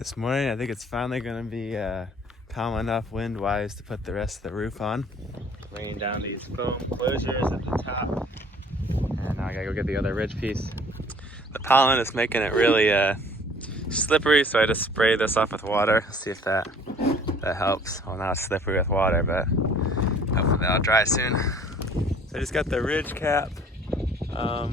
This morning, I think it's finally going to be calm enough wind-wise to put the rest of the roof on. Laying down these foam closures at the top. And now I gotta go get the other ridge piece. The pollen is making it really slippery, so I just spray this off with water. See if that helps. Well, not slippery with water, but hopefully that'll dry soon. So I just got the ridge cap all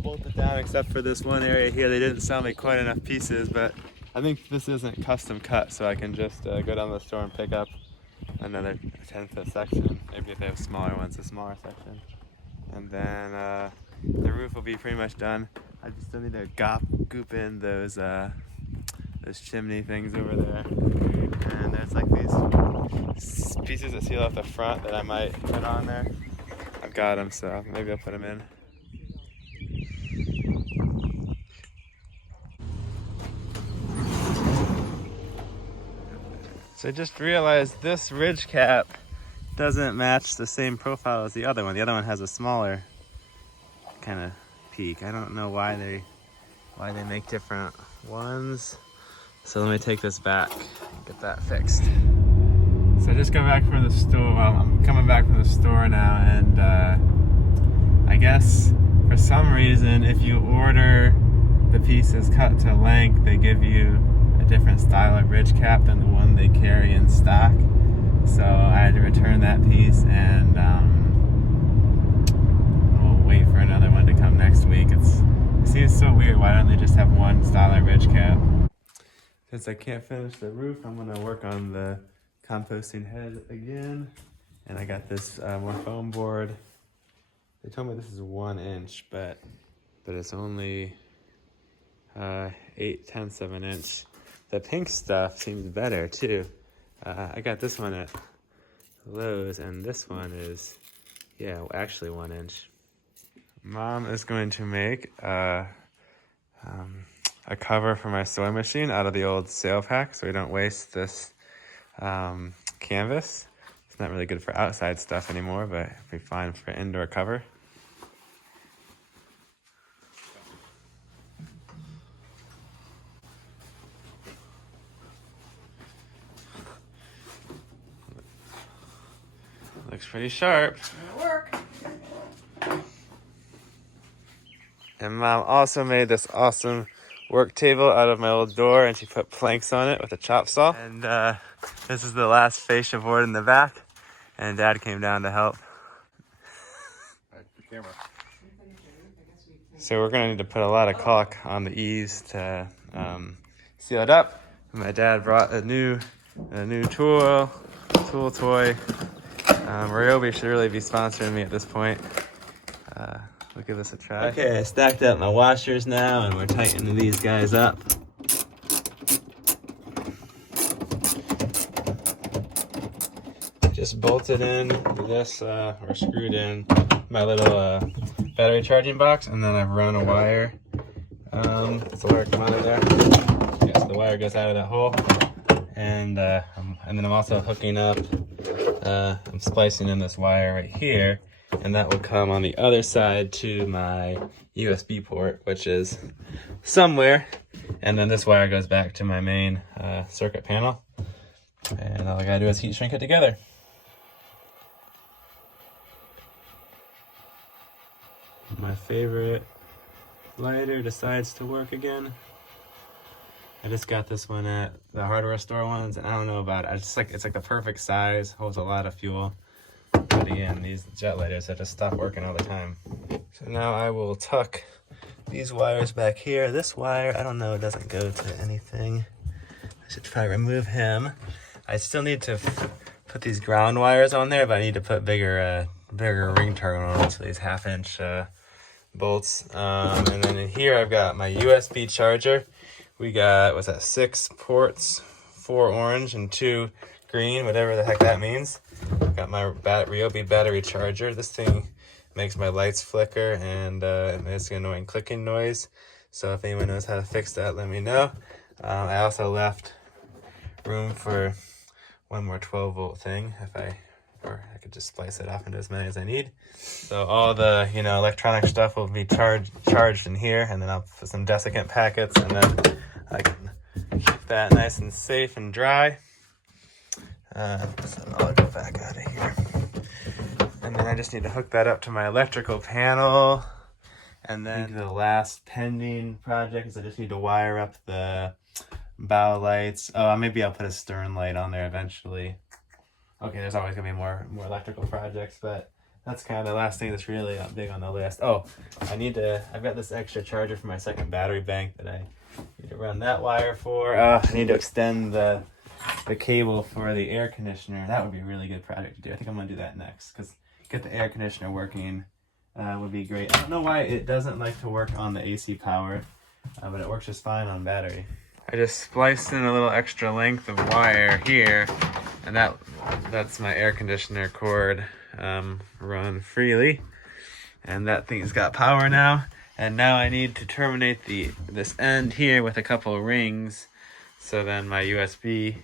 bolted down except for this one area here. They didn't sell me quite enough pieces, but I think this isn't custom cut, so I can just go down to the store and pick up another 1/10 section. Maybe if they have smaller ones, a smaller section. And then the roof will be pretty much done. I just still need to goop in those chimney things over there. And there's like these pieces that seal off the front that I might put on there. I've got them, so maybe I'll put them in. So I just realized this ridge cap doesn't match the same profile as the other one. The other one has a smaller kind of peak. I don't know why they make different ones. So let me take this back and get that fixed. So I just got back from the store. Well, I'm coming back from the store now, and I guess for some reason, if you order the pieces cut to length, they give you a different style of ridge cap than the one they carry in stock. So I had to return that piece, and we'll wait for another one to come next week. It seems so weird. Why don't they just have one style of ridge cap? Since I can't finish the roof, I'm gonna work on the composting head again. And I got this more foam board. They told me this is 1 inch, but it's only 8/10 of an inch. The pink stuff seems better too. I got this one at Lowe's, and this one is, yeah, actually 1 inch. Mom is going to make a cover for my sewing machine out of the old sail pack, so we don't waste this canvas. It's not really good for outside stuff anymore, but it'll be fine for indoor cover. Looks pretty sharp. It'll work. And Mom also made this awesome work table out of my old door, and she put planks on it with a chop saw. And this is the last fascia board in the back, and Dad came down to help. So we're gonna need to put a lot of caulk on the eaves to seal it up. And my dad brought a new tool toy. Ryobi should really be sponsoring me at this point. We'll give this a try. Okay, I stacked up my washers now, and we're tightening these guys up. Just bolted in this, or screwed in my little battery charging box, and then I've run a wire. Does the wire come out of there? Yes, the wire goes out of that hole. And then I'm also hooking up, I'm splicing in this wire right here, and that will come on the other side to my USB port, which is somewhere. And then this wire goes back to my main circuit panel. And all I gotta do is heat shrink it together. My favorite lighter decides to work again. I just got this one at the hardware store ones, and I don't know about it. It's like the perfect size, holds a lot of fuel. But again, these jet lighters have just stopped working all the time. So now I will tuck these wires back here. This wire, I don't know, it doesn't go to anything. I should try to remove him. I still need to put these ground wires on there, but I need to put bigger ring terminals for these 1/2 inch bolts. And then in here I've got my USB charger. We got, what's that, 6 ports, 4 orange and 2 green, whatever the heck that means. Got my Ryobi battery charger. This thing makes my lights flicker, and it's an annoying clicking noise. So if anyone knows how to fix that, let me know. I also left room for one more 12-volt thing, or I could just splice it off into as many as I need. So all the electronic stuff will be charged in here, and then I'll put some desiccant packets, and then I can keep that nice and safe and dry. So I'll go back out of here. And then I just need to hook that up to my electrical panel. And then the last pending project is I just need to wire up the bow lights. Oh, maybe I'll put a stern light on there eventually. Okay, there's always gonna be more electrical projects, but that's kind of the last thing that's really big on the list. Oh, I've got this extra charger for my second battery bank that I need to run that wire for. I need to extend the cable for the air conditioner. That would be a really good project to do. I think I'm gonna do that next, because get the air conditioner working would be great. I don't know why it doesn't like to work on the AC power, but it works just fine on battery. I just spliced in a little extra length of wire here, and that's my air conditioner cord run freely. And that thing's got power now. And now I need to terminate this end here with a couple of rings, so then my USB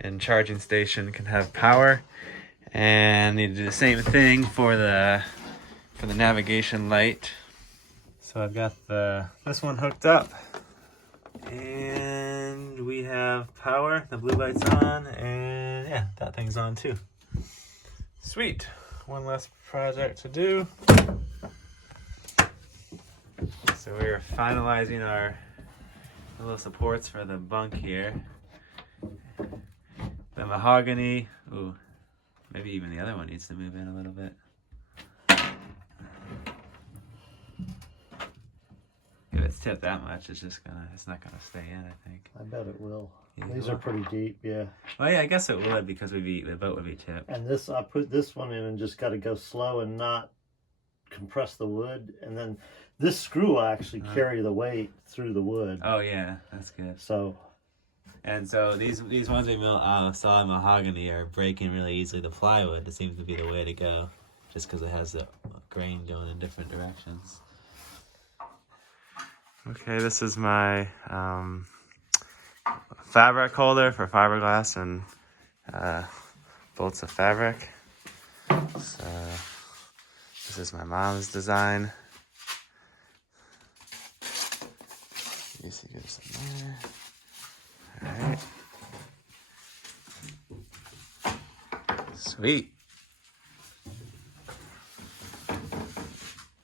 and charging station can have power. And I need to do the same thing for the navigation light. So I've got this one hooked up, and we have power. The blue light's on, and yeah, that thing's on too. Sweet. One less project to do. So we're finalizing our little supports for the bunk here. The mahogany. Ooh, maybe even the other one needs to move in a little bit. If it's tipped that much, it's not gonna stay in, I think. I bet it will. These are pretty deep, yeah. Well, yeah, I guess it would, because the boat would be tipped. And this, I put this one in and just got to go slow and not compress the wood. And then this screw will actually carry the weight through the wood. Oh yeah, that's good. So. And so these ones we saw in mahogany are breaking really easily. The plywood, it seems to be the way to go, just because it has the grain going in different directions. Okay, this is my fabric holder for fiberglass and bolts of fabric. So this is my mom's design. You see, get some there. All right. Sweet.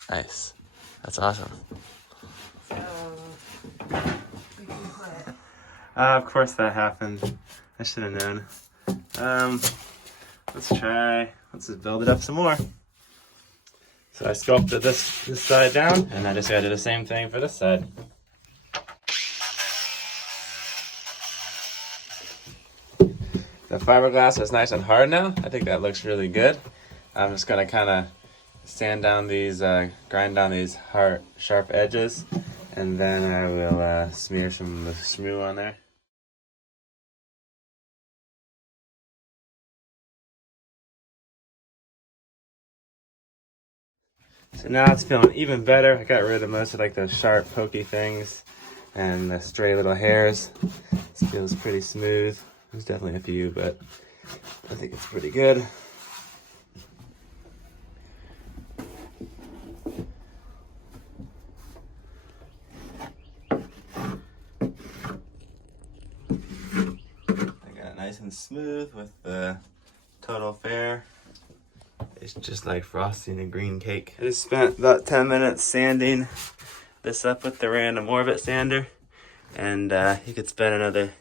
Nice. That's awesome. Of course that happened. I should have known. Let's just build it up some more. So I sculpted this side down, and I just gotta do the same thing for this side. The fiberglass is nice and hard now. I think that looks really good. I'm just gonna kind of grind down these sharp edges, and then I will smear some smooth on there. So now it's feeling even better. I got rid of most of those sharp, pokey things and the stray little hairs. This feels pretty smooth. There's definitely a few, but I think it's pretty good. I got it nice and smooth with the Total Fair. It's just like frosting a green cake. I just spent about 10 minutes sanding this up with the random Orbit sander, and you could spend another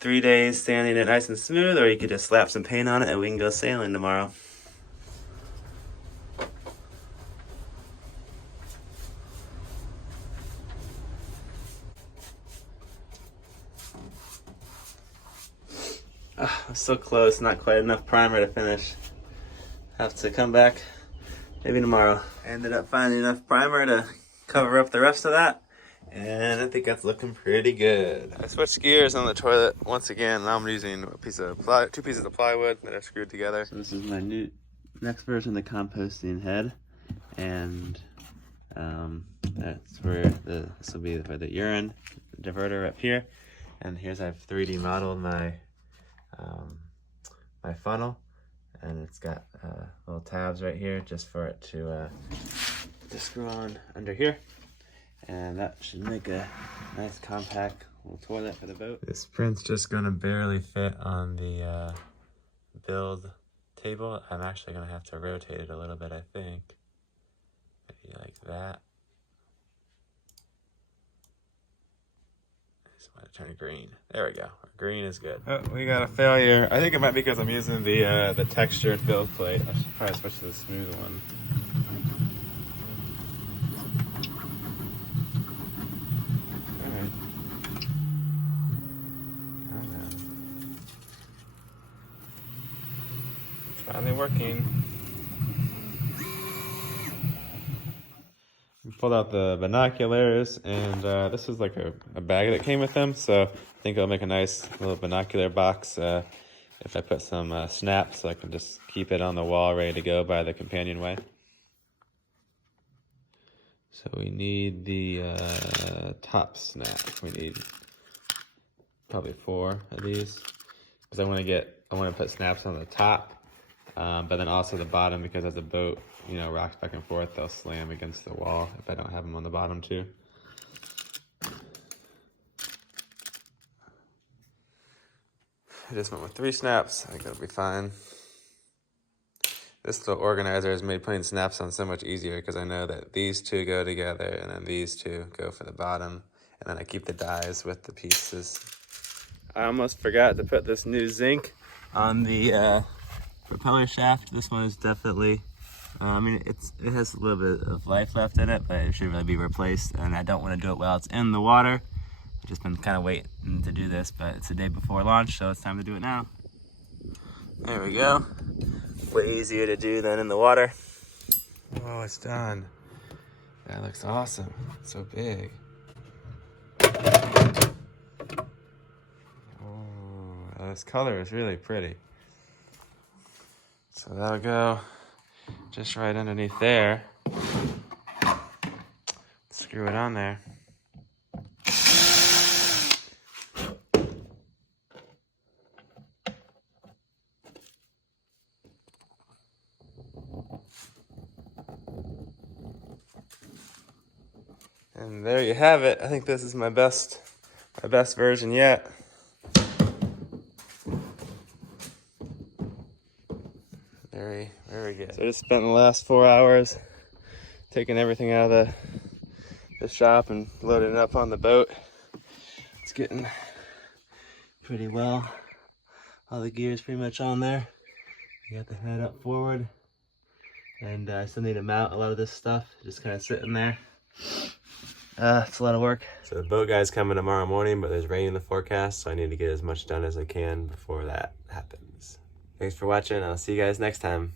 3 days sanding it nice and smooth, or you could just slap some paint on it and we can go sailing tomorrow. I'm so close, not quite enough primer to finish. Have to come back maybe tomorrow. I ended up finding enough primer to cover up the rest of that, and I think that's looking pretty good. I switched gears on the toilet once again. Now I'm using two pieces of plywood that I screwed together. So this is my next version of the composting head, and that's where this will be for the urine diverter up here. And here's I've 3D modeled my my funnel. And it's got little tabs right here just for it to screw on under here. And that should make a nice compact little toilet for the boat. This print's just gonna barely fit on the build table. I'm actually gonna have to rotate it a little bit, I think. Maybe like that. I just want to turn green. There we go. Green is good. Oh, we got a failure. I think it might be because I'm using the textured build plate. I should probably switch to the smooth one. Finally working. We pulled out the binoculars, and this is like a bag that came with them, so I think it'll make a nice little binocular box if I put some snaps, so I can just keep it on the wall ready to go by the companionway. So we need the top snap. We need probably 4 of these, because I want to put snaps on the top. But then also the bottom, because as the boat, you know, rocks back and forth, they'll slam against the wall if I don't have them on the bottom too. I just went with 3 snaps. I think that'll be fine. This little organizer has made putting snaps on so much easier, because I know that these 2 go together and then these 2 go for the bottom, and then I keep the dies with the pieces. I almost forgot to put this new zinc on the propeller shaft. This one is definitely, I mean, it has a little bit of life left in it, but it should really be replaced, and I don't want to do it while it's in the water. I've just been kind of waiting to do this, but it's the day before launch, so it's time to do it now. There we go. Way easier to do than in the water. Oh, it's done. That looks awesome. It's so big. Oh, this color is really pretty. So that'll go just right underneath there. Screw it on there. And there you have it. I think this is my best version yet. Very good. So I just spent the last 4 hours taking everything out of the shop and loading it up on the boat. It's getting pretty well. All the gear is pretty much on there. You got the head up forward. And I still need to mount a lot of this stuff, just kind of sitting there. It's a lot of work. So the boat guy's coming tomorrow morning, but there's rain in the forecast, so I need to get as much done as I can before that happens. Thanks for watching. I'll see you guys next time.